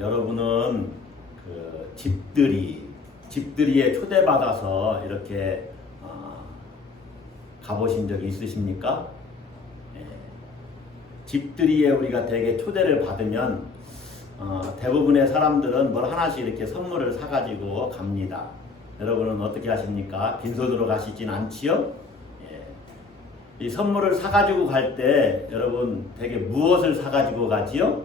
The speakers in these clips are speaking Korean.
여러분은 그 집들이에 초대받아서 이렇게 가보신 적이 있으십니까? 예. 집들이에 우리가 대개 초대를 받으면 대부분의 사람들은 뭘 하나씩 이렇게 선물을 사가지고 갑니다. 여러분은 어떻게 하십니까? 빈손으로 가시진 않지요? 예. 이 선물을 사가지고 갈 때 여러분 대개 무엇을 사가지고 가지요?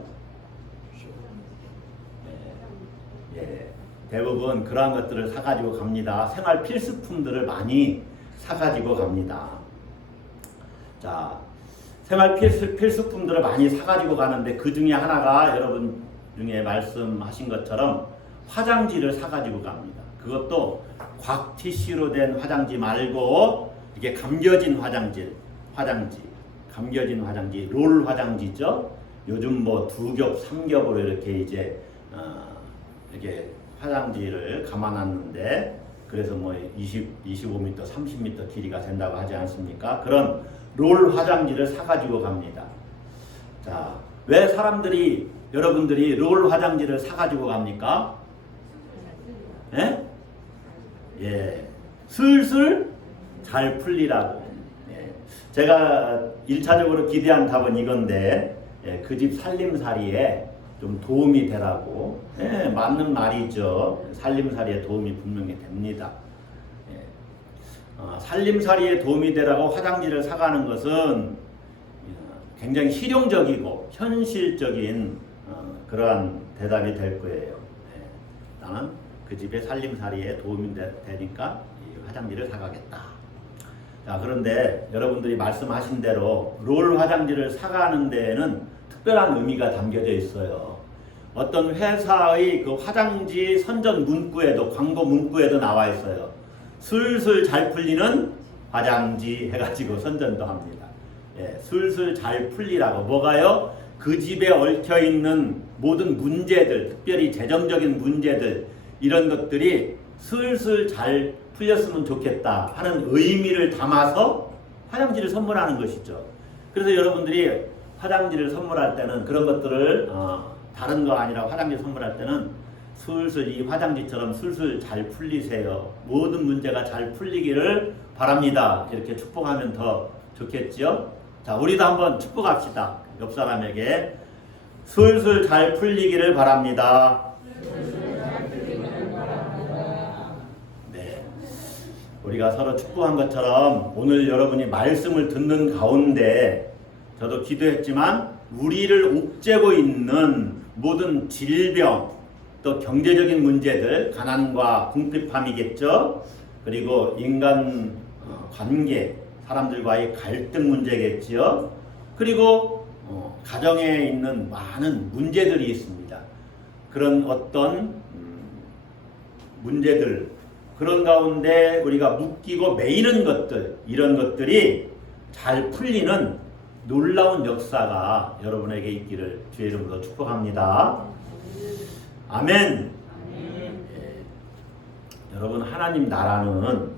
예. 대부분 그러한 것들을 사가지고 갑니다. 생활 필수품들을 많이 사가지고 갑니다. 자, 생활 필수품들을 많이 사가지고 가는데 그 중에 하나가 여러분 중에 말씀하신 것처럼 화장지를 사가지고 갑니다. 그것도 곽 티슈로 된 화장지 말고 이게 감겨진 화장지, 감겨진 화장지, 롤 화장지죠. 요즘 뭐 2겹, 3겹으로 이렇게 이제 이렇게 화장지를 감아놨는데 그래서 뭐 25m, 30m 길이가 된다고 하지 않습니까? 그런 롤 화장지를 사가지고 갑니다. 자, 왜 여러분들이 롤 화장지를 사가지고 갑니까? 예? 예. 슬슬 잘 풀리라고. 예. 제가 1차적으로 기대한 답은 이건데, 예, 그 집 살림살이에 좀 도움이 되라고. 예, 맞는 말이죠. 살림살이에 도움이 분명히 됩니다. 예. 살림살이에 도움이 되라고 화장지를 사가는 것은 굉장히 실용적이고 현실적인 그러한 대답이 될 거예요. 예. 나는 그 집의 살림살이에 도움이 되니까 이 화장지를 사가겠다. 자, 그런데 여러분들이 말씀하신 대로 롤 화장지를 사가는 데에는 특별한 의미가 담겨져 있어요. 어떤 회사의 그 화장지 선전 문구에도, 광고 문구에도 나와 있어요. 슬슬 잘 풀리는 화장지 해가지고 선전도 합니다. 예, 슬슬 잘 풀리라고. 뭐가요? 그 집에 얽혀있는 모든 문제들, 특별히 재정적인 문제들, 이런 것들이 슬슬 잘 풀렸으면 좋겠다 하는 의미를 담아서 화장지를 선물하는 것이죠. 그래서 여러분들이 화장지를 선물할 때는 그런 것들을 다른 거 아니라 화장지 선물할 때는 슬슬 이 화장지처럼 슬슬 잘 풀리세요. 모든 문제가 잘 풀리기를 바랍니다. 이렇게 축복하면 더 좋겠지요? 자, 우리도 한번 축복합시다. 옆 사람에게 슬슬 잘 풀리기를 바랍니다. 네, 우리가 서로 축복한 것처럼 오늘 여러분이 말씀을 듣는 가운데 저도 기도했지만 우리를 옥죄고 있는 모든 질병, 또 경제적인 문제들, 가난과 궁핍함이겠죠. 그리고 인간 관계, 사람들과의 갈등 문제겠지요. 그리고 가정에 있는 많은 문제들이 있습니다. 그런 어떤 문제들, 그런 가운데 우리가 묶이고 매이는 것들, 이런 것들이 잘 풀리는 놀라운 역사가 여러분에게 있기를 주의 이름으로 축복합니다. 아멘. 예. 여러분, 하나님 나라는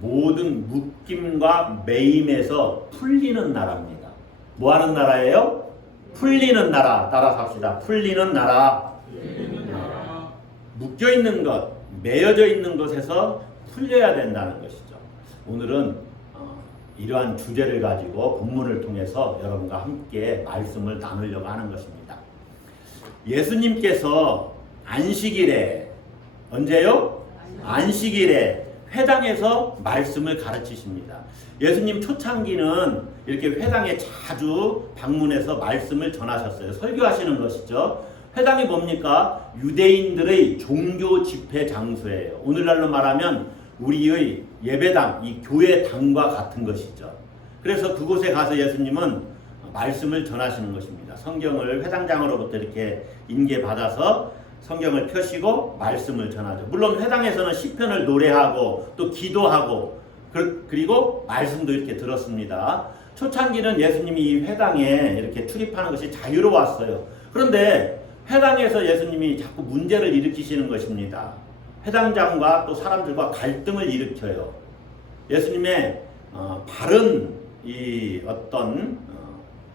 모든 묶임과 매임에서 풀리는 나라입니다. 뭐 하는 나라예요? 풀리는 나라. 따라서 합시다. 풀리는 나라. 묶여있는 것, 매여져 있는 것에서 풀려야 된다는 것이죠. 오늘은 이러한 주제를 가지고 본문을 통해서 여러분과 함께 말씀을 나누려고 하는 것입니다. 예수님께서 안식일에, 언제요? 안식일에 회당에서 말씀을 가르치십니다. 예수님 초창기는 이렇게 회당에 자주 방문해서 말씀을 전하셨어요. 설교하시는 것이죠. 회당이 뭡니까? 유대인들의 종교 집회 장소예요. 오늘날로 말하면 우리의 예배당, 이 교회당과 같은 것이죠. 그래서 그곳에 가서 예수님은 말씀을 전하시는 것입니다. 성경을 회당장으로부터 이렇게 인계받아서 성경을 펴시고 말씀을 전하죠. 물론 회당에서는 시편을 노래하고 또 기도하고 그리고 말씀도 이렇게 들었습니다. 초창기는 예수님이 이 회당에 이렇게 출입하는 것이 자유로웠어요. 그런데 회당에서 예수님이 자꾸 문제를 일으키시는 것입니다. 회당장과 또 사람들과 갈등을 일으켜요. 예수님의 바른 이 어떤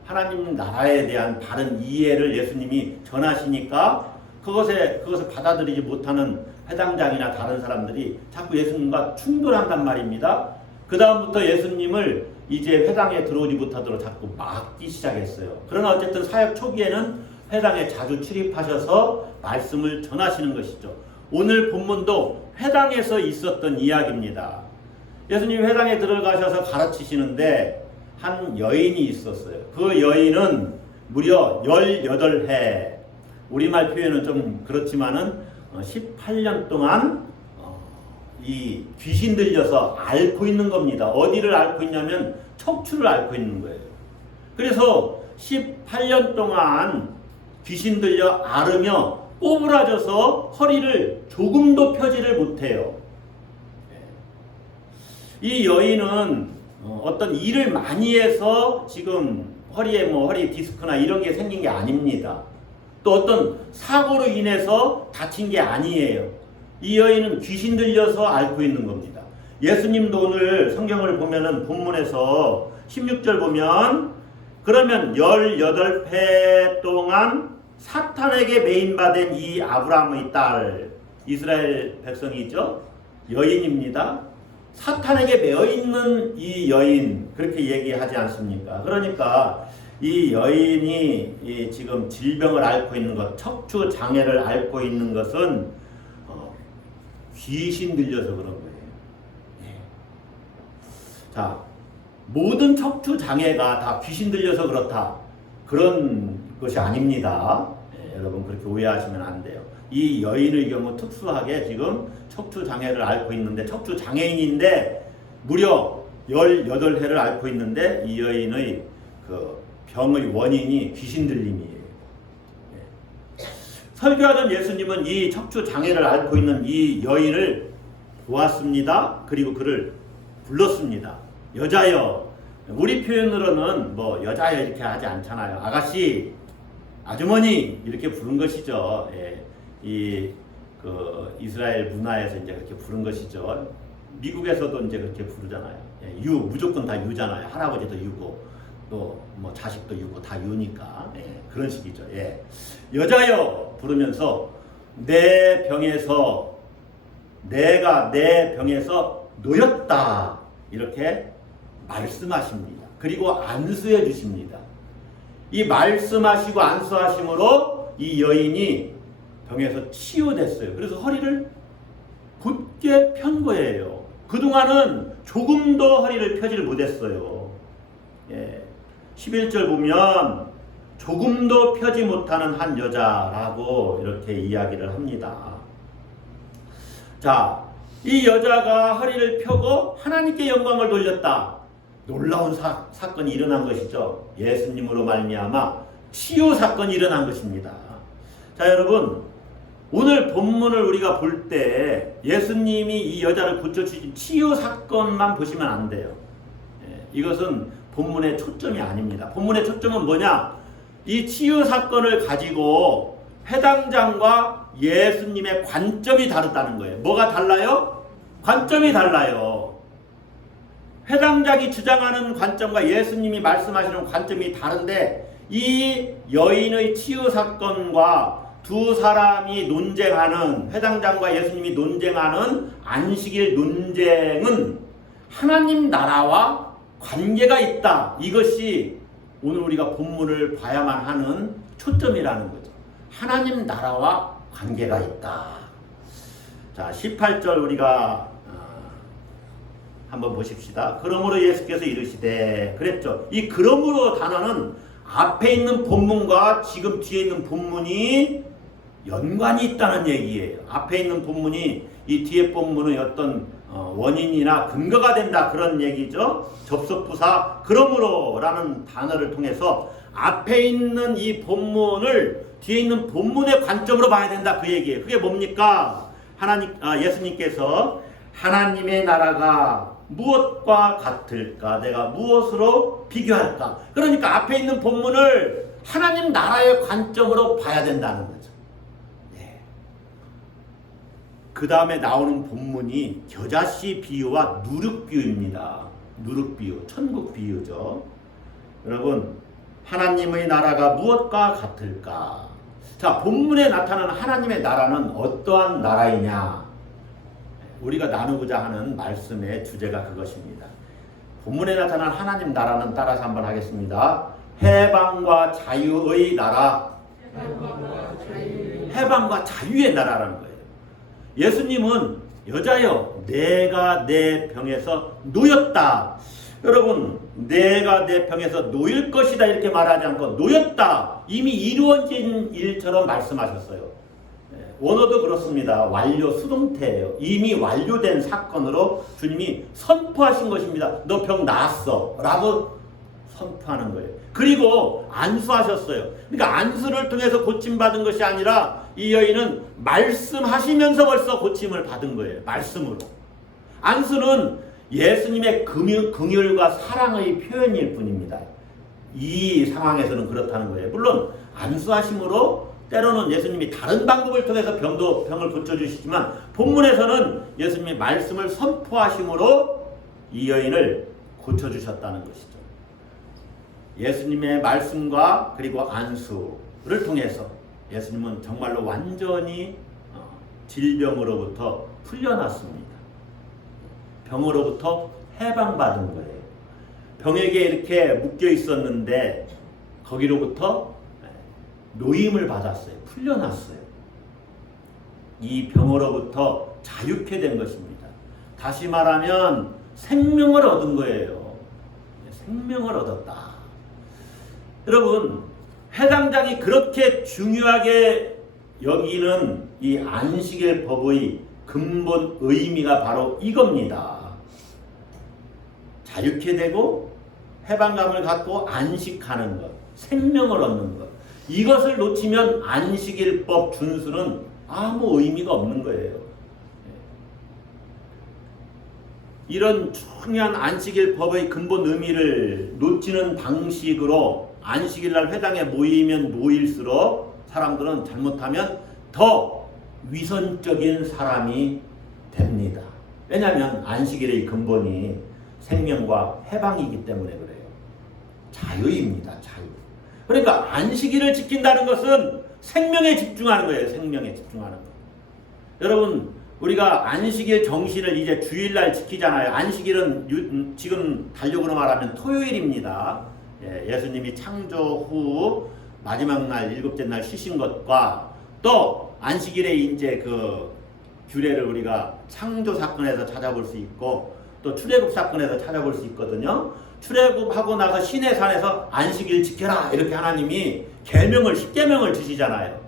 하나님 나라에 대한 바른 이해를 예수님이 전하시니까 그것을 받아들이지 못하는 회당장이나 다른 사람들이 자꾸 예수님과 충돌한단 말입니다. 그 다음부터 예수님을 이제 회당에 들어오지 못하도록 자꾸 막기 시작했어요. 그러나 어쨌든 사역 초기에는 회당에 자주 출입하셔서 말씀을 전하시는 것이죠. 오늘 본문도 회당에서 있었던 이야기입니다. 예수님이 회당에 들어가셔서 가르치시는데 한 여인이 있었어요. 그 여인은 무려 18해, 우리말 표현은 좀 그렇지만은 18년 동안 이 귀신 들려서 앓고 있는 겁니다. 어디를 앓고 있냐면 척추를 앓고 있는 거예요. 그래서 18년 동안 귀신 들려 앓으며 꼬부라져서 허리를 조금도 펴지를 못해요. 이 여인은 어떤 일을 많이 해서 지금 허리에 허리 디스크나 이런 게 생긴 게 아닙니다. 또 어떤 사고로 인해서 다친 게 아니에요. 이 여인은 귀신 들려서 앓고 있는 겁니다. 예수님도 오늘 성경을 보면은 본문에서 16절 보면 그러면 18해 동안 사탄에게 매인받은 이 아브라함의 딸, 이스라엘 백성이죠. 여인입니다. 사탄에게 매어있는 이 여인, 그렇게 얘기하지 않습니까? 그러니까 이 여인이 지금 질병을 앓고 있는 것, 척추 장애를 앓고 있는 것은 귀신 들려서 그런 거예요. 자, 모든 척추 장애가 다 귀신 들려서 그렇다, 그런 것이 아닙니다. 여러분 그렇게 오해하시면 안 돼요. 이 여인의 경우 특수하게 지금 척추 장애를 앓고 있는데, 척추 장애인인데 무려 18해를 앓고 있는데 이 여인의 그 병의 원인이 귀신 들림이에요. 설교하던 예수님은 이 척추 장애를 앓고 있는 이 여인을 보았습니다. 그리고 그를 불렀습니다. 여자여. 우리 표현으로는 여자여 이렇게 하지 않잖아요. 아가씨, 아주머니 이렇게 부른 것이죠. 이스라엘 문화에서 이제 그렇게 부른 것이죠. 미국에서도 이제 그렇게 부르잖아요. 유, 무조건 다 유잖아요. 할아버지도 유고, 또 자식도 유고 다 유니까. 그런 식이죠. 여자여 부르면서 내가 내 병에서 놓였다, 이렇게 말씀하십니다. 그리고 안수해 주십니다. 이 말씀하시고 안수하심으로 이 여인이 병에서 치유됐어요. 그래서 허리를 곧게 편 거예요. 그동안은 조금도 허리를 펴지를 못했어요. 11절 보면 조금도 펴지 못하는 한 여자라고 이렇게 이야기를 합니다. 자, 이 여자가 허리를 펴고 하나님께 영광을 돌렸다. 놀라운 사건이 일어난 것이죠. 예수님으로 말미암아 치유 사건이 일어난 것입니다. 자, 여러분, 오늘 본문을 우리가 볼 때 예수님이 이 여자를 고쳐주신 치유 사건만 보시면 안 돼요. 이것은 본문의 초점이 아닙니다. 본문의 초점은 뭐냐? 이 치유 사건을 가지고 회당장과 예수님의 관점이 다르다는 거예요. 뭐가 달라요? 관점이 달라요. 회당장이 주장하는 관점과 예수님이 말씀하시는 관점이 다른데, 이 여인의 치유 사건과 두 사람이 논쟁하는, 회당장과 예수님이 논쟁하는 안식일 논쟁은 하나님 나라와 관계가 있다. 이것이 오늘 우리가 본문을 봐야만 하는 초점이라는 거죠. 하나님 나라와 관계가 있다. 자, 18절 우리가 한번 보십시다. 그러므로 예수께서 이르시되, 그랬죠. 이 그러므로 단어는 앞에 있는 본문과 지금 뒤에 있는 본문이 연관이 있다는 얘기예요. 앞에 있는 본문이 이 뒤에 본문의 어떤 원인이나 근거가 된다, 그런 얘기죠. 접속부사 그러므로 라는 단어를 통해서 앞에 있는 이 본문을 뒤에 있는 본문의 관점으로 봐야 된다, 그 얘기예요. 그게 뭡니까? 예수님께서 하나님의 나라가 무엇과 같을까? 내가 무엇으로 비교할까? 그러니까 앞에 있는 본문을 하나님 나라의 관점으로 봐야 된다는 거죠. 그 다음에 나오는 본문이 겨자씨 비유와 누룩 비유입니다. 누룩 비유, 천국 비유죠. 여러분, 하나님의 나라가 무엇과 같을까? 자, 본문에 나타나는 하나님의 나라는 어떠한 나라이냐? 우리가 나누고자 하는 말씀의 주제가 그것입니다. 본문에 나타난 하나님 나라는 따라서 한번 하겠습니다. 해방과 자유의 나라. 해방과 자유의 나라라는 거예요. 예수님은 여자여 내가 내 병에서 놓였다. 여러분, 내가 내 병에서 놓일 것이다 이렇게 말하지 않고 놓였다. 이미 이루어진 일처럼 말씀하셨어요. 원어도 그렇습니다. 완료 수동태예요. 이미 완료된 사건으로 주님이 선포하신 것입니다. 너 병 나았어 라고 선포하는 거예요. 그리고 안수하셨어요. 그러니까 안수를 통해서 고침받은 것이 아니라 이 여인은 말씀하시면서 벌써 고침을 받은 거예요. 말씀으로. 안수는 예수님의 긍휼과 사랑의 표현일 뿐입니다. 이 상황에서는 그렇다는 거예요. 물론 안수하심으로 때로는 예수님이 다른 방법을 통해서 병을 고쳐주시지만 본문에서는 예수님이 말씀을 선포하심으로 이 여인을 고쳐주셨다는 것이죠. 예수님의 말씀과 그리고 안수를 통해서 예수님은 정말로 완전히 질병으로부터 풀려났습니다. 병으로부터 해방받은 거예요. 병에게 이렇게 묶여 있었는데 거기로부터 노임을 받았어요. 풀려났어요. 이 병으로부터 자유케 된 것입니다. 다시 말하면 생명을 얻은 거예요. 생명을 얻었다. 여러분, 해당장이 그렇게 중요하게 여기는 이 안식일 법의 근본 의미가 바로 이겁니다. 자유케 되고 해방감을 갖고 안식하는 것, 생명을 얻는 것. 이것을 놓치면 안식일법 준수는 아무 의미가 없는 거예요. 이런 중요한 안식일법의 근본 의미를 놓치는 방식으로 안식일날 회당에 모이면 모일수록 사람들은 잘못하면 더 위선적인 사람이 됩니다. 왜냐하면 안식일의 근본이 생명과 해방이기 때문에 그래요. 자유입니다. 자유. 그러니까 안식일을 지킨다는 것은 생명에 집중하는 거예요. 생명에 집중하는 거. 여러분, 우리가 안식일 정신을 이제 주일날 지키잖아요. 안식일은 지금 달력으로 말하면 토요일입니다. 예수님이 창조 후 마지막 날, 일곱째 날 쉬신 것과 또 안식일에 이제 그 규례를 우리가 창조 사건에서 찾아볼 수 있고 또 출애굽 사건에서 찾아볼 수 있거든요. 출애굽하고 나서 시내산에서 안식일 지켜라 이렇게 하나님이 계명을 10계명을 주시잖아요.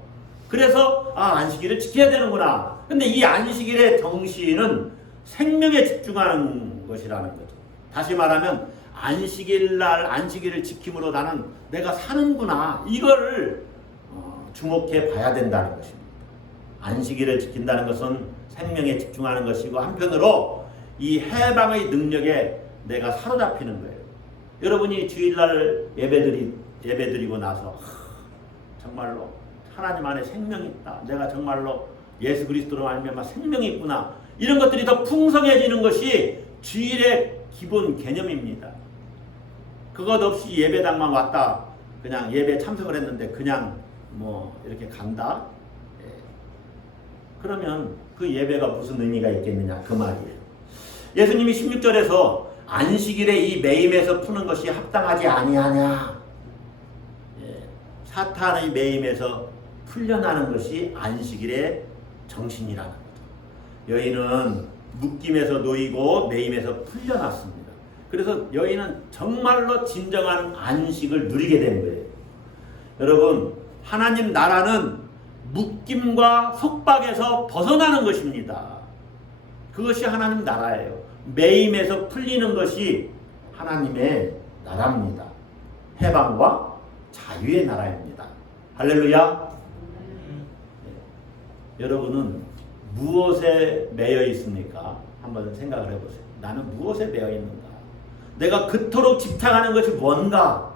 그래서 안식일을 지켜야 되는구나. 근데 이 안식일의 정신은 생명에 집중하는 것이라는 거죠. 다시 말하면 안식일날 안식일을 지킴으로 나는 내가 사는구나. 이거를 주목해 봐야 된다는 것입니다. 안식일을 지킨다는 것은 생명에 집중하는 것이고 한편으로 이 해방의 능력에 내가 사로잡히는 거예요. 여러분이 주일날 예배드리고 나서 정말로 하나님 안에 생명이 있다. 내가 정말로 예수 그리스도로 말미암아 생명이 있구나. 이런 것들이 더 풍성해지는 것이 주일의 기본 개념입니다. 그것 없이 예배당만 왔다. 그냥 예배 참석을 했는데 그냥 뭐 이렇게 간다. 그러면 그 예배가 무슨 의미가 있겠느냐 그 말이에요. 예수님이 16절에서 안식일에 이 매임에서 푸는 것이 합당하지 아니하냐. 사탄의 매임에서 풀려나는 것이 안식일의 정신이라는 거죠. 여인은 묶임에서 놓이고 매임에서 풀려났습니다. 그래서 여인은 정말로 진정한 안식을 누리게 된 거예요. 여러분, 하나님 나라는 묶임과 속박에서 벗어나는 것입니다. 그것이 하나님 나라예요. 매임에서 풀리는 것이 하나님의 나라입니다. 해방과 자유의 나라입니다. 할렐루야. 여러분은 무엇에 매여 있습니까? 한번 생각을 해보세요. 나는 무엇에 매여 있는가? 내가 그토록 집착하는 것이 뭔가?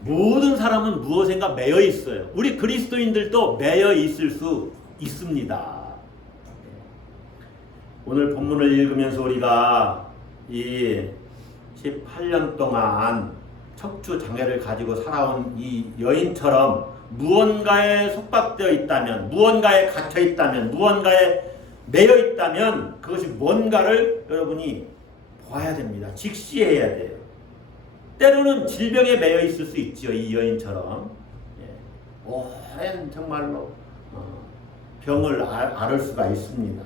모든 사람은 무엇인가 매여 있어요. 우리 그리스도인들도 매여 있을 수 있습니다. 오늘 본문을 읽으면서 우리가 이 18년 동안 척추 장애를 가지고 살아온 이 여인처럼 무언가에 속박되어 있다면, 무언가에 갇혀 있다면, 무언가에 매여 있다면 그것이 뭔가를 여러분이 보아야 됩니다. 직시해야 돼요. 때로는 질병에 매여 있을 수 있죠. 이 여인처럼 오랜 정말로 병을 앓을 수가 있습니다.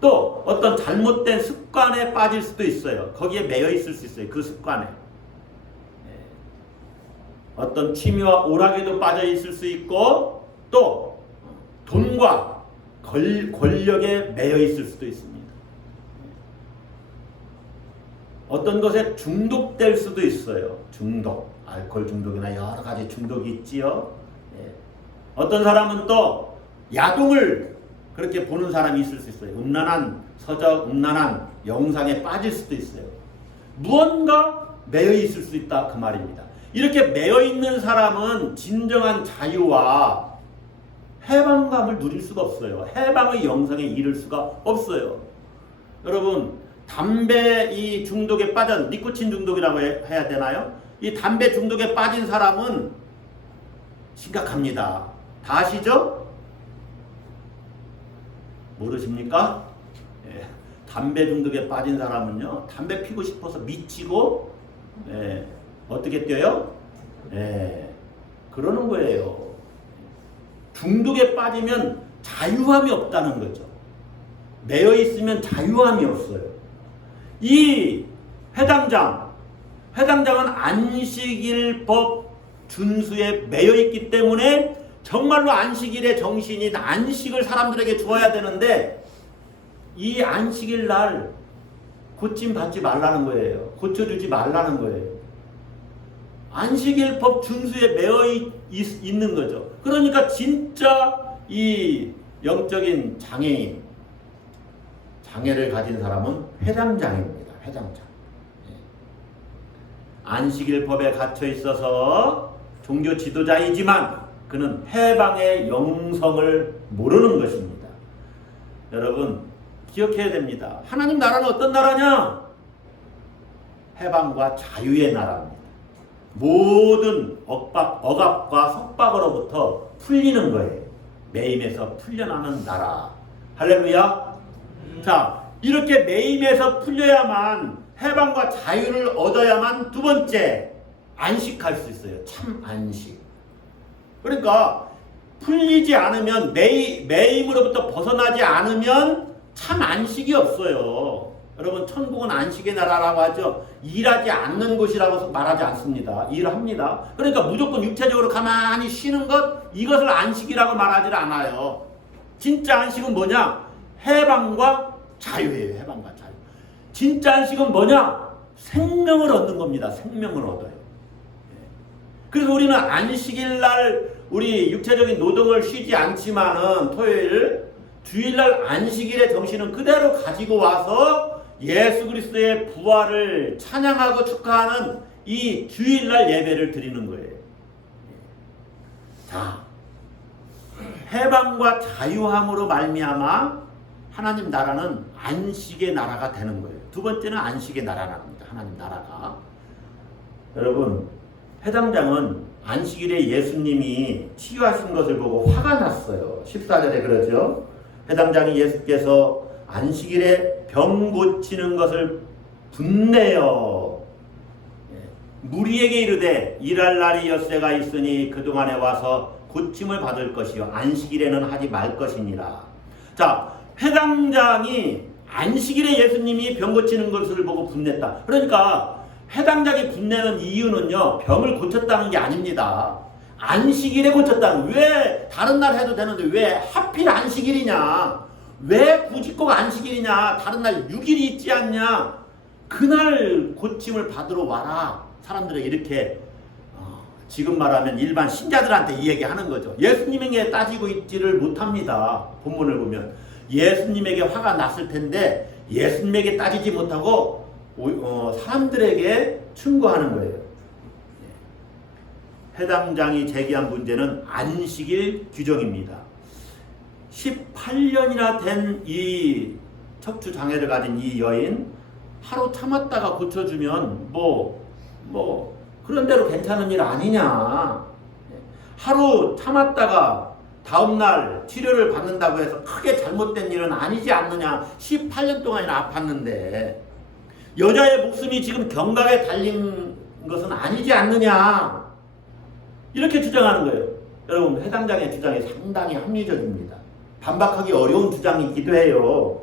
또 어떤 잘못된 습관에 빠질 수도 있어요. 거기에 매여 있을 수 있어요. 그 습관에. 어떤 취미와 오락에도 빠져 있을 수 있고 또 돈과 권력에 매여 있을 수도 있습니다. 어떤 것에 중독될 수도 있어요. 중독, 알코올 중독이나 여러 가지 중독이 있지요. 어떤 사람은 또 야동을 그렇게 보는 사람이 있을 수 있어요. 음란한 서적, 음란한 영상에 빠질 수도 있어요. 무언가 매여 있을 수 있다 그 말입니다. 이렇게 매여 있는 사람은 진정한 자유와 해방감을 누릴 수가 없어요. 해방의 영상에 이를 수가 없어요. 여러분, 담배 이 중독에 빠진, 니코틴 중독이라고 해야 되나요? 이 담배 중독에 빠진 사람은 심각합니다. 다 아시죠? 모르십니까? 담배 중독에 빠진 사람은요, 담배 피고 싶어서 미치고, 어떻게 뛰어요? 그러는 거예요. 중독에 빠지면 자유함이 없다는 거죠. 매여 있으면 자유함이 없어요. 이 회당장은 안식일법 준수에 매여 있기 때문에 정말로 안식일의 정신인 안식을 사람들에게 주어야 되는데 이 안식일 날 고침 받지 말라는 거예요. 고쳐주지 말라는 거예요. 안식일법 준수에 매여 있는 거죠. 그러니까 진짜 이 영적인 장애를 가진 사람은 회당장입니다. 회당장. 안식일법에 갇혀 있어서 종교 지도자이지만 그는 해방의 영성을 모르는 것입니다. 여러분 기억해야 됩니다. 하나님 나라는 어떤 나라냐? 해방과 자유의 나라입니다. 모든 억압과 속박으로부터 풀리는 거예요. 매임에서 풀려나는 나라. 할렐루야. 자, 이렇게 매임에서 풀려야만 해방과 자유를 얻어야만 두 번째 안식할 수 있어요. 참 안식. 그러니까 풀리지 않으면 매임으로부터 벗어나지 않으면 참 안식이 없어요. 여러분 천국은 안식의 나라라고 하죠. 일하지 않는 곳이라고 말하지 않습니다. 일합니다. 그러니까 무조건 육체적으로 가만히 쉬는 것 이것을 안식이라고 말하지 않아요. 진짜 안식은 뭐냐? 해방과 자유예요. 해방과 자유. 진짜 안식은 뭐냐? 생명을 얻는 겁니다. 생명을 얻어요. 그래서 우리는 안식일 날 우리 육체적인 노동을 쉬지 않지만은 토요일, 주일날 안식일의 정신은 그대로 가지고 와서 예수 그리스도의 부활을 찬양하고 축하하는 이 주일날 예배를 드리는 거예요. 자, 해방과 자유함으로 말미암아 하나님 나라는 안식의 나라가 되는 거예요. 두 번째는 안식의 나라랍니다. 하나님 나라가. 여러분, 회당장은 안식일에 예수님이 치유하신 것을 보고 화가 났어요. 14절에 그러죠. 회당장이 예수께서 안식일에 병 고치는 것을 분내어 무리에게 이르되 일할 날이 엿새가 있으니 그동안에 와서 고침을 받을 것이요 안식일에는 하지 말 것이니라. 자, 회당장이 안식일에 예수님이 병 고치는 것을 보고 분냈다. 그러니까 회당장이 분내는 이유는요, 병을 고쳤다는 게 아닙니다. 안식일에 고쳤다는. 왜 다른 날 해도 되는데 왜 하필 안식일이냐? 왜 굳이 꼭 안식일이냐? 다른 날 6일이 있지 않냐? 그날 고침을 받으러 와라. 사람들은 이렇게 지금 말하면 일반 신자들한테 이 얘기하는 거죠. 예수님에게 따지고 있지를 못합니다. 본문을 보면 예수님에게 화가 났을 텐데 예수님에게 따지지 못하고 사람들에게 충고하는 거예요. 회당장이 제기한 문제는 안식일 규정입니다. 18년이나 된 이 척추 장애를 가진 이 여인 하루 참았다가 고쳐주면 그런 대로 괜찮은 일 아니냐. 하루 참았다가 다음날 치료를 받는다고 해서 크게 잘못된 일은 아니지 않느냐. 18년 동안이나 아팠는데 여자의 목숨이 지금 경각에 달린 것은 아니지 않느냐. 이렇게 주장하는 거예요. 여러분, 회당장의 주장이 상당히 합리적입니다. 반박하기 어려운 주장이기도 해요.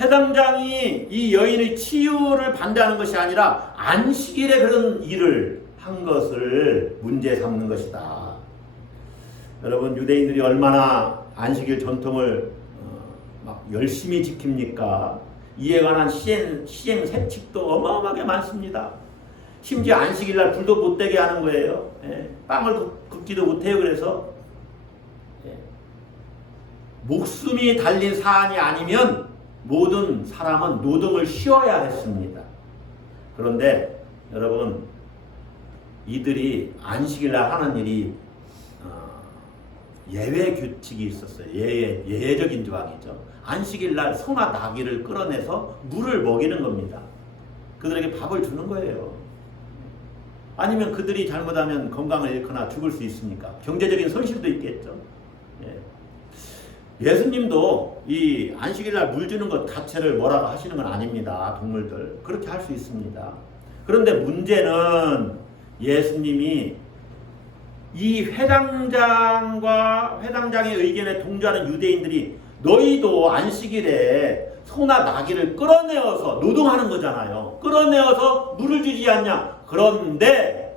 회당장이 이 여인의 치유를 반대하는 것이 아니라 안식일에 그런 일을 한 것을 문제 삼는 것이다. 여러분, 유대인들이 얼마나 안식일 전통을 막 열심히 지킵니까? 이에 관한 시행 세칙도 어마어마하게 많습니다. 심지어 안식일날 불도 못 대게 하는 거예요. 빵을 굽지도 못해요. 그래서 목숨이 달린 사안이 아니면 모든 사람은 노동을 쉬어야 했습니다. 그런데 여러분, 이들이 안식일날 하는 일이 예외 규칙이 있었어요. 예외적인 조항이죠. 안식일날 소나 나귀를 끌어내서 물을 먹이는 겁니다. 그들에게 밥을 주는 거예요. 아니면 그들이 잘못하면 건강을 잃거나 죽을 수 있으니까 경제적인 손실도 있겠죠. 예수님도 이 안식일날 물 주는 것 자체를 뭐라고 하시는 건 아닙니다. 동물들 그렇게 할 수 있습니다. 그런데 문제는 예수님이 이 회당장의 의견에 동조하는 유대인들이 너희도 안식일에 소나 나귀를 끌어내어서 노동하는 거잖아요. 끌어내어서 물을 주지 않냐. 그런데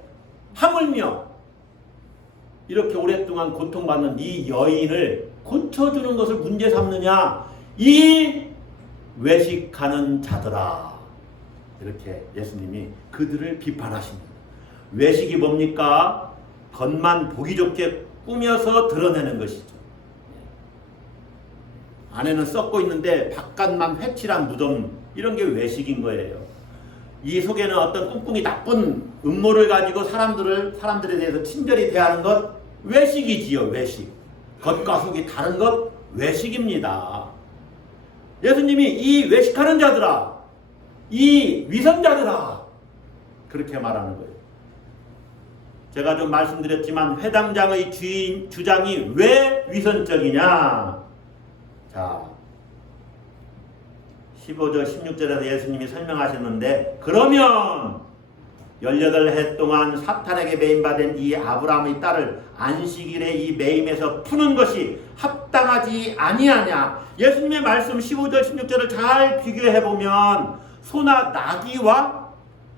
하물며 이렇게 오랫동안 고통받는 이 여인을 고쳐주는 것을 문제 삼느냐. 이 외식하는 자들아. 이렇게 예수님이 그들을 비판하십니다. 외식이 뭡니까? 겉만 보기 좋게 꾸며서 드러내는 것이죠. 안에는 썩고 있는데 바깥만 회칠한 무덤, 이런 게 외식인 거예요. 이 속에는 어떤 꿍꿍이 나쁜 음모를 가지고 사람들에 대해서 친절히 대하는 것, 외식이지요. 외식. 겉과 속이 다른 것, 외식입니다. 예수님이 이 외식하는 자들아, 이 위선자들아, 그렇게 말하는 거예요. 제가 좀 말씀드렸지만 회당장의 주장이 왜 위선적이냐. 자, 15절 16절에서 예수님이 설명하셨는데, 그러면 18해 동안 사탄에게 매임받은 이 아브라함의 딸을 안식일에 이 매임에서 푸는 것이 합당하지 아니하냐. 예수님의 말씀 15절 16절을 잘 비교해보면 소나 나귀와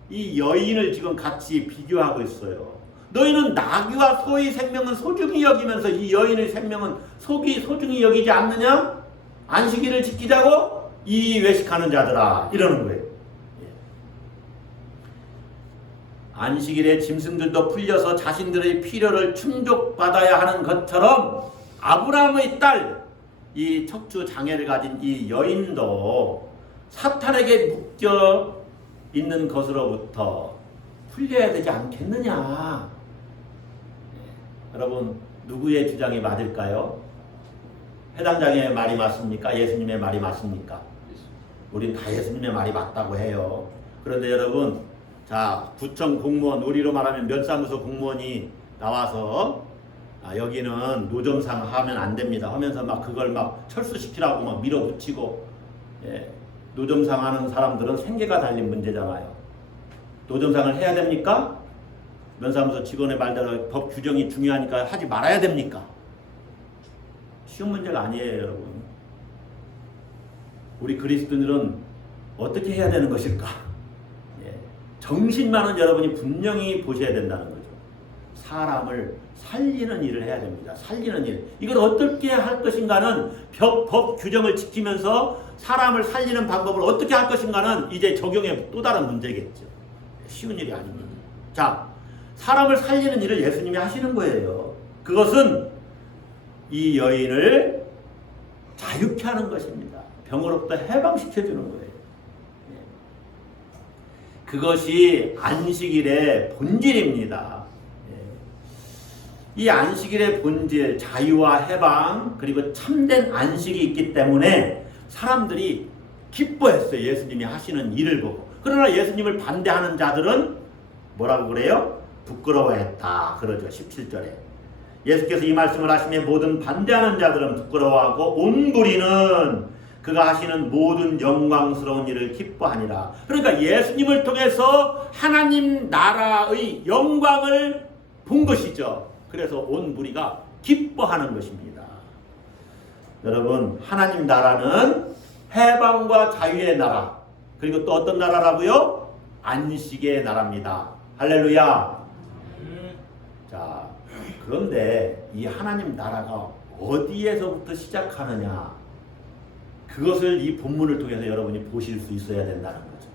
이 여인을 지금 같이 비교하고 있어요. 너희는 나귀와 소의 생명은 소중히 여기면서 이 여인의 생명은 소중히 여기지 않느냐? 안식일을 지키자고 이 외식하는 자들아, 이러는 거예요. 안식일에 짐승들도 풀려서 자신들의 필요를 충족받아야 하는 것처럼 아브라함의 딸, 이 척추 장애를 가진 이 여인도 사탄에게 묶여 있는 것으로부터 풀려야 되지 않겠느냐. 여러분, 누구의 주장이 맞을까요? 회당장의 말이 맞습니까? 예수님의 말이 맞습니까? 우린 다 예수님의 말이 맞다고 해요. 그런데 여러분, 자, 구청 공무원, 우리로 말하면 면사무소 공무원이 나와서 여기는 노점상 하면 안 됩니다 하면서 막 그걸 막 철수시키라고 막 밀어붙이고, 노점상 하는 사람들은 생계가 달린 문제잖아요. 노점상을 해야 됩니까? 면사무소 직원의 말대로 법 규정이 중요하니까 하지 말아야 됩니까? 쉬운 문제가 아니에요, 여러분. 우리 그리스도인들은 어떻게 해야 되는 것일까? 정신만은 여러분이 분명히 보셔야 된다는 거죠. 사람을 살리는 일을 해야 됩니다. 살리는 일. 이걸 어떻게 할 것인가는 법 규정을 지키면서 사람을 살리는 방법을 어떻게 할 것인가는 이제 적용의 또 다른 문제겠죠. 쉬운 일이 아닙니다. 자, 사람을 살리는 일을 예수님이 하시는 거예요. 그것은 이 여인을 자유케 하는 것입니다. 병으로부터 해방시켜주는 거예요. 그것이 안식일의 본질입니다. 이 안식일의 본질, 자유와 해방, 그리고 참된 안식이 있기 때문에 사람들이 기뻐했어요. 예수님이 하시는 일을 보고. 그러나 예수님을 반대하는 자들은 뭐라고 그래요? 부끄러워했다 그러죠. 17절에 예수께서 이 말씀을 하시며 모든 반대하는 자들은 부끄러워하고 온 무리는 그가 하시는 모든 영광스러운 일을 기뻐하니라. 그러니까 예수님을 통해서 하나님 나라의 영광을 본 것이죠. 그래서 온 무리가 기뻐하는 것입니다. 여러분, 하나님 나라는 해방과 자유의 나라, 그리고 또 어떤 나라라고요? 안식의 나라입니다. 할렐루야. 자, 그런데 이 하나님 나라가 어디에서부터 시작하느냐, 그것을 이 본문을 통해서 여러분이 보실 수 있어야 된다는 거죠.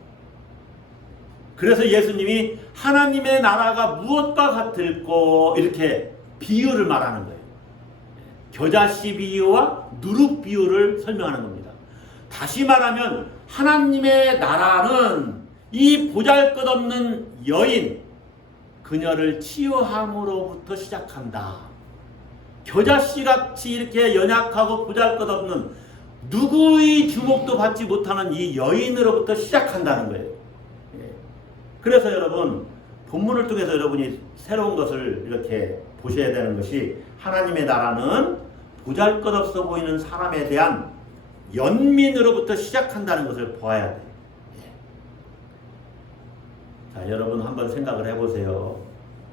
그래서 예수님이 하나님의 나라가 무엇과 같을꼬 이렇게 비유를 말하는 거예요. 겨자씨 비유와 누룩 비유를 설명하는 겁니다. 다시 말하면 하나님의 나라는 이 보잘것없는 여인, 그녀를 치유함으로부터 시작한다. 겨자씨같이 이렇게 연약하고 보잘것없는 누구의 주목도 받지 못하는 이 여인으로부터 시작한다는 거예요. 그래서 여러분, 본문을 통해서 여러분이 새로운 것을 이렇게 보셔야 되는 것이, 하나님의 나라는 보잘것없어 보이는 사람에 대한 연민으로부터 시작한다는 것을 보아야 돼요. 자, 여러분 한번 생각을 해보세요.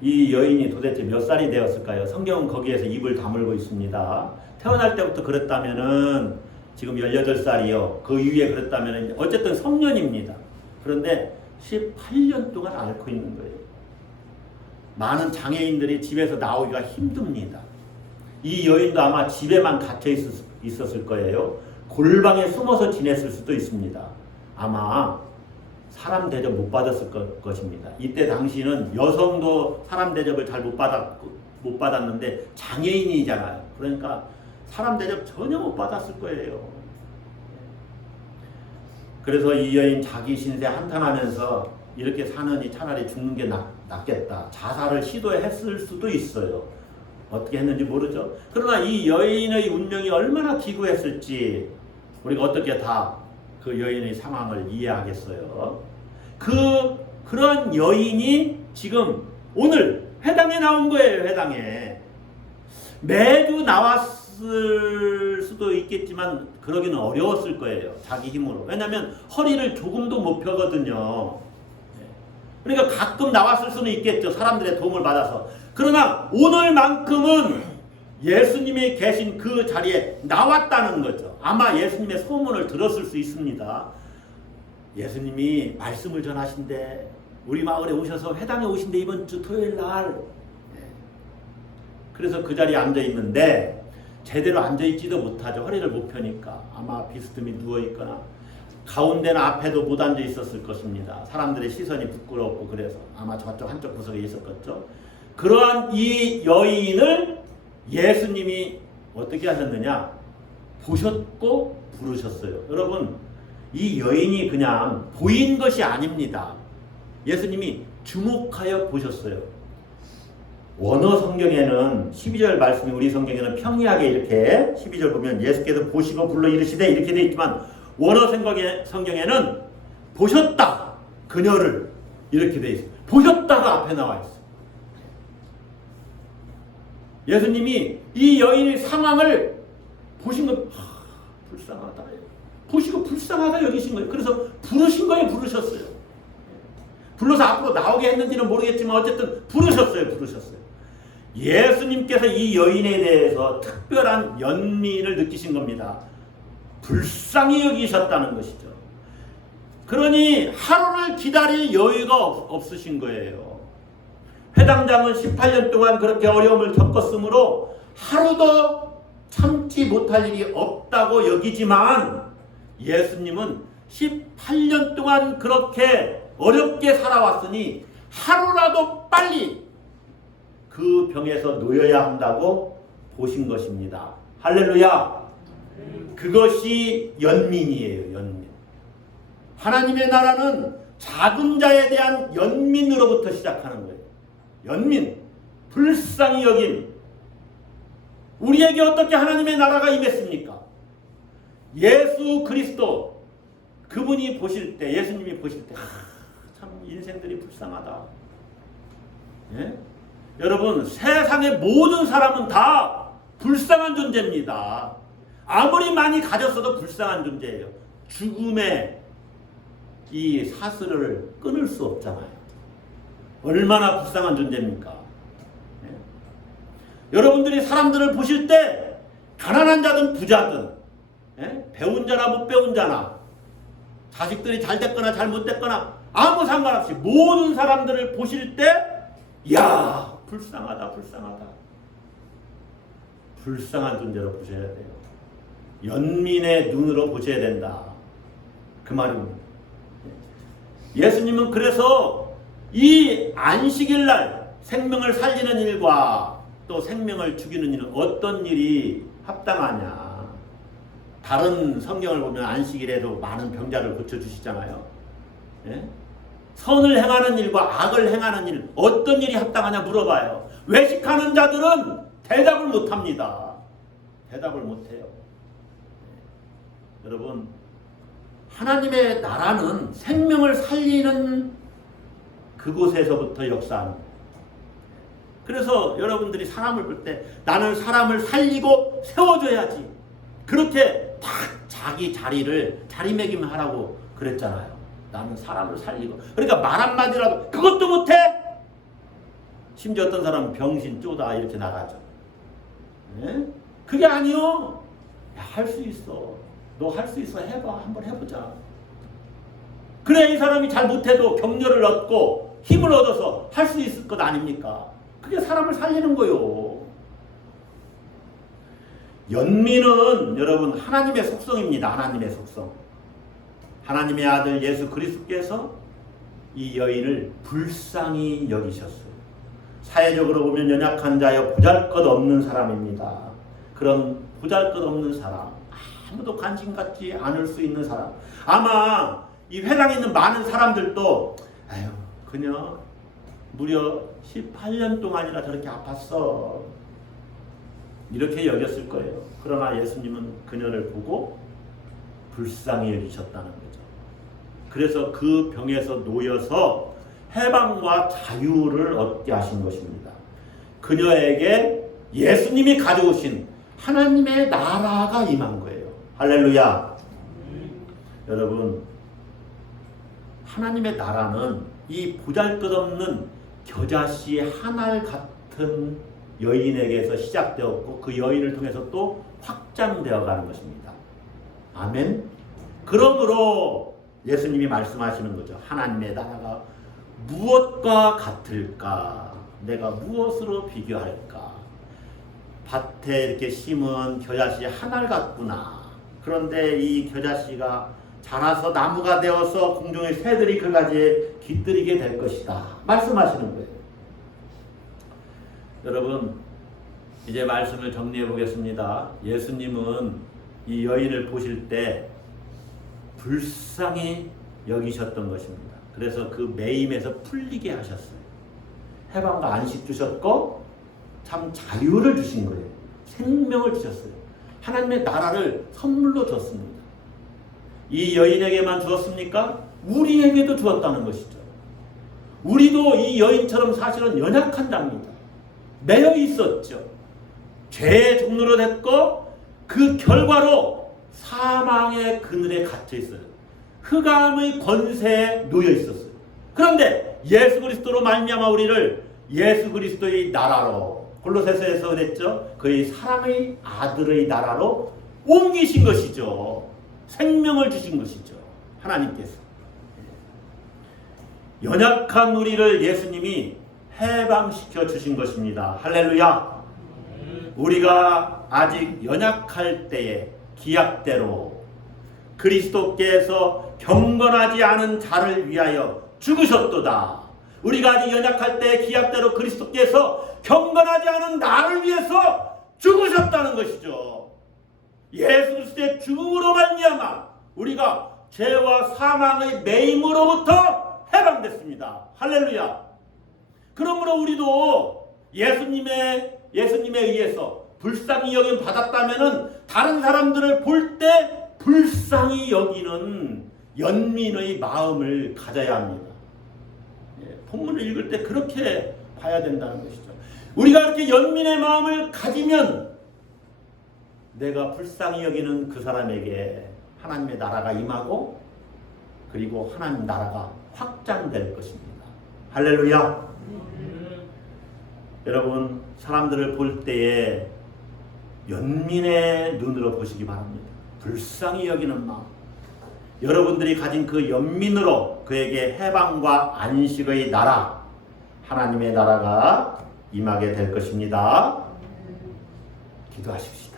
이 여인이 도대체 몇 살이 되었을까요? 성경은 거기에서 입을 다물고 있습니다. 태어날 때부터 그랬다면은 지금 18살이요. 그 위에 그랬다면은 어쨌든 성년입니다. 그런데 18년 동안 앓고 있는 거예요. 많은 장애인들이 집에서 나오기가 힘듭니다. 이 여인도 아마 집에만 갇혀 있었을 거예요. 골방에 숨어서 지냈을 수도 있습니다. 아마 사람 대접 못 받았을 것입니다. 이때 당시는 여성도 사람 대접을 잘 못 받았는데 장애인이잖아요. 그러니까 사람 대접 전혀 못 받았을 거예요. 그래서 이 여인 자기 신세 한탄하면서 이렇게 사느니 차라리 죽는 게 낫겠다. 자살을 시도했을 수도 있어요. 어떻게 했는지 모르죠. 그러나 이 여인의 운명이 얼마나 기구했을지 우리가 어떻게 다 그 여인의 상황을 이해하겠어요. 그런 여인이 지금 오늘 회당에 나온 거예요. 회당에 매주 나왔을 수도 있겠지만 그러기는 어려웠을 거예요. 자기 힘으로. 왜냐하면 허리를 조금도 못 펴거든요. 그러니까 가끔 나왔을 수는 있겠죠. 사람들의 도움을 받아서. 그러나 오늘만큼은 예수님이 계신 그 자리에 나왔다는 거죠. 아마 예수님의 소문을 들었을 수 있습니다. 예수님이 말씀을 전하신대, 우리 마을에 오셔서 회당에 오신대, 이번 주 토요일 날. 그래서 그 자리에 앉아 있는데 제대로 앉아 있지도 못하죠. 허리를 못 펴니까. 아마 비스듬히 누워 있거나 가운데나 앞에도 못 앉아 있었을 것입니다. 사람들의 시선이 부끄럽고 그래서 아마 저쪽 한쪽 구석에 있었겠죠. 그러한 이 여인을 예수님이 어떻게 하셨느냐? 보셨고 부르셨어요. 여러분, 이 여인이 그냥 보인 것이 아닙니다. 예수님이 주목하여 보셨어요. 원어 성경에는 12절 말씀이, 우리 성경에는 평이하게 이렇게 12절 보면 예수께서 보시고 불러 이르시되 이렇게 되어 있지만, 원어 성경에는 보셨다 그녀를 이렇게 되어 있어요. 보셨다가 앞에 나와 있어요. 예수님이 이 여인의 상황을 보신 거, 불쌍하다. 보시고 불쌍하다 여기신 거예요. 그래서 부르신 거예요. 부르셨어요. 불러서 앞으로 나오게 했는지는 모르겠지만 어쨌든 부르셨어요. 예수님께서 이 여인에 대해서 특별한 연민을 느끼신 겁니다. 불쌍히 여기셨다는 것이죠. 그러니 하루를 기다릴 여유가 없으신 거예요. 회당장은 18년 동안 그렇게 어려움을 겪었으므로 하루도 참지 못할 일이 없다고 여기지만, 예수님은 18년 동안 그렇게 어렵게 살아왔으니 하루라도 빨리 그 병에서 놓여야 한다고 보신 것입니다. 할렐루야. 그것이 연민이에요. 연민. 하나님의 나라는 작은 자에 대한 연민으로부터 시작하는 거예요. 연민, 불쌍히 여김. 우리에게 어떻게 하나님의 나라가 임했습니까? 예수 그리스도, 그분이 보실 때, 예수님이 보실 때, 참 인생들이 불쌍하다. 예? 여러분, 세상의 모든 사람은 다 불쌍한 존재입니다. 아무리 많이 가졌어도 불쌍한 존재예요. 죽음의 이 사슬을 끊을 수 없잖아요. 얼마나 불쌍한 존재입니까? 예? 여러분들이 사람들을 보실 때 가난한 자든 부자든, 예? 배운 자나 못 배운 자나, 자식들이 잘 됐거나 잘못됐거나 아무 상관없이 모든 사람들을 보실 때, 야, 불쌍하다, 불쌍하다. 불쌍한 존재로 보셔야 돼요. 연민의 눈으로 보셔야 된다. 그 말입니다. 예수님은 그래서 이 안식일 날 생명을 살리는 일과 또 생명을 죽이는 일은 어떤 일이 합당하냐. 다른 성경을 보면 안식일에도 많은 병자를 고쳐주시잖아요. 예? 선을 행하는 일과 악을 행하는 일, 어떤 일이 합당하냐 물어봐요. 외식하는 자들은 대답을 못합니다. 대답을 못해요. 여러분, 하나님의 나라는 생명을 살리는 그곳에서부터 역사하는 거예요. 그래서 여러분들이 사람을 볼 때 나는 사람을 살리고 세워줘야지. 그렇게 딱 자기 자리를 자리매김하라고 그랬잖아요. 나는 사람을 살리고. 그러니까 말 한마디라도 그것도 못해? 심지어 어떤 사람은 병신 쪼다 이렇게 나가죠. 네? 그게 아니요. 할 수 있어. 너 할 수 있어. 해봐. 한번 해보자. 그래 이 사람이 잘 못해도 격려를 얻고 힘을 얻어서 할 수 있을 것 아닙니까? 그게 사람을 살리는 거요. 연민은 여러분 하나님의 속성입니다. 하나님의 속성. 하나님의 아들 예수 그리스도께서 이 여인을 불쌍히 여기셨어요. 사회적으로 보면 연약한 자여 보잘것없는 사람입니다. 그런 보잘것없는 사람, 아무도 관심 갖지 않을 수 있는 사람. 아마 이 회당에 있는 많은 사람들도 아유 그녀 무려 18년 동안이나 저렇게 아팠어 이렇게 여겼을 거예요. 그러나 예수님은 그녀를 보고 불쌍히 여기셨다는 거죠. 그래서 그 병에서 놓여서 해방과 자유를 얻게 하신 것입니다. 그녀에게 예수님이 가져오신 하나님의 나라가 임한 거예요. 할렐루야. 여러분, 하나님의 나라는 이 보잘것없는 겨자씨 한 알 같은 여인에게서 시작되었고 그 여인을 통해서 또 확장되어 가는 것입니다. 아멘. 그러므로 예수님이 말씀하시는 거죠. 하나님의 나라가 무엇과 같을까? 내가 무엇으로 비교할까? 밭에 이렇게 심은 겨자씨 한 알 같구나. 그런데 이 겨자씨가 자라서 나무가 되어서 공중의 새들이 그 가지에 깃들이게 될 것이다. 말씀하시는 거예요. 여러분, 이제 말씀을 정리해 보겠습니다. 예수님은 이 여인을 보실 때 불쌍히 여기셨던 것입니다. 그래서 그 매임에서 풀리게 하셨어요. 해방과 안식 주셨고 참 자유를 주신 거예요. 생명을 주셨어요. 하나님의 나라를 선물로 줬습니다. 이 여인에게만 주었습니까? 우리에게도 주었다는 것이죠. 우리도 이 여인처럼 사실은 연약한 자입니다. 매여 있었죠. 죄의 종로로 됐고 그 결과로 사망의 그늘에 갇혀 있어요. 흑암의 권세에 놓여 있었어요. 그런데 예수 그리스도로 말미암아 우리를 예수 그리스도의 나라로, 골로새서에서 그랬죠. 그의 사랑의 아들의 나라로 옮기신 것이죠. 생명을 주신 것이죠. 하나님께서. 연약한 우리를 예수님이 해방시켜 주신 것입니다. 할렐루야. 우리가 아직 연약할 때에 기약대로 그리스도께서 경건하지 않은 자를 위하여 죽으셨도다. 우리가 아직 연약할 때 기약대로 그리스도께서 경건하지 않은 나를 위해서 죽으셨다는 것이죠. 예수 그리스도의 죽음으로 말미암아 우리가 죄와 사망의 매임으로부터 해방됐습니다. 할렐루야. 그러므로 우리도 예수님에 의해서 불쌍히 여김 받았다면은 다른 사람들을 볼 때 불쌍히 여기는 연민의 마음을 가져야 합니다. 본문을 읽을 때 그렇게 가야 된다는 것이죠. 우리가 이렇게 연민의 마음을 가지면 내가 불쌍히 여기는 그 사람에게 하나님의 나라가 임하고 그리고 하나님 나라가 확장될 것입니다. 할렐루야. 여러분, 사람들을 볼 때에 연민의 눈으로 보시기 바랍니다. 불쌍히 여기는 마음. 여러분들이 가진 그 연민으로 그에게 해방과 안식의 나라, 하나님의 나라가 임하게 될 것입니다. 기도하십시다.